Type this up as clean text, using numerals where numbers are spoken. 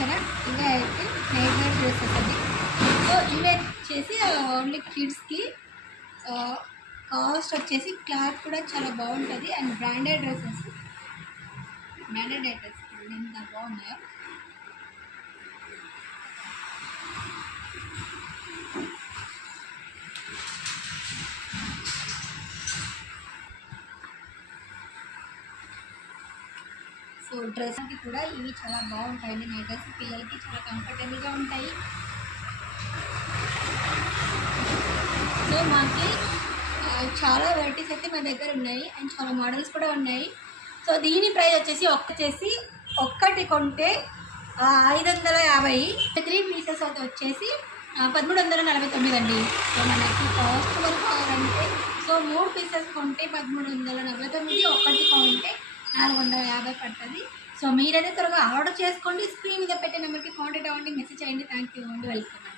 చూసారా ఇవే అయితే నైట్ వేర్ డ్రెస్సెస్ అది. సో ఇవే వచ్చేసి ఓన్లీ కిడ్స్కి. కాస్ట్ వచ్చేసి క్లాత్ కూడా చాలా బాగుంటుంది అండ్ బ్రాండెడ్ డ్రెస్సెస్ ఎంత బాగున్నాయో. సో డ్రెస్కి కూడా ఇవి చాలా బాగుంటాయండి. నైట్ డ్రెస్ పిల్లలకి చాలా కంఫర్టబుల్గా ఉంటాయి. సో మాకు చాలా వెరైటీస్ అయితే మా దగ్గర ఉన్నాయి అండ్ చాలా మోడల్స్ కూడా ఉన్నాయి. సో దీని ప్రైస్ వచ్చేసి ఒక్కటి కొంటే 550, 3 పీసెస్ అయితే వచ్చేసి 1349 అండి. సో మనకి కాస్ట్ వరకు కావాలంటే సో 3 పీసెస్ కొంటే 1349, ఒక్కటి కొంటే 450 పడుతుంది. సో మీరైతే త్వరగా ఆర్డర్ చేసుకోండి. స్క్రీన్ మీద పెట్టే నెంబర్కి కాంటాక్ట్ అవ్వండి, మెసేజ్ చేయండి. థ్యాంక్ యూ అండి, వెల్కమ్.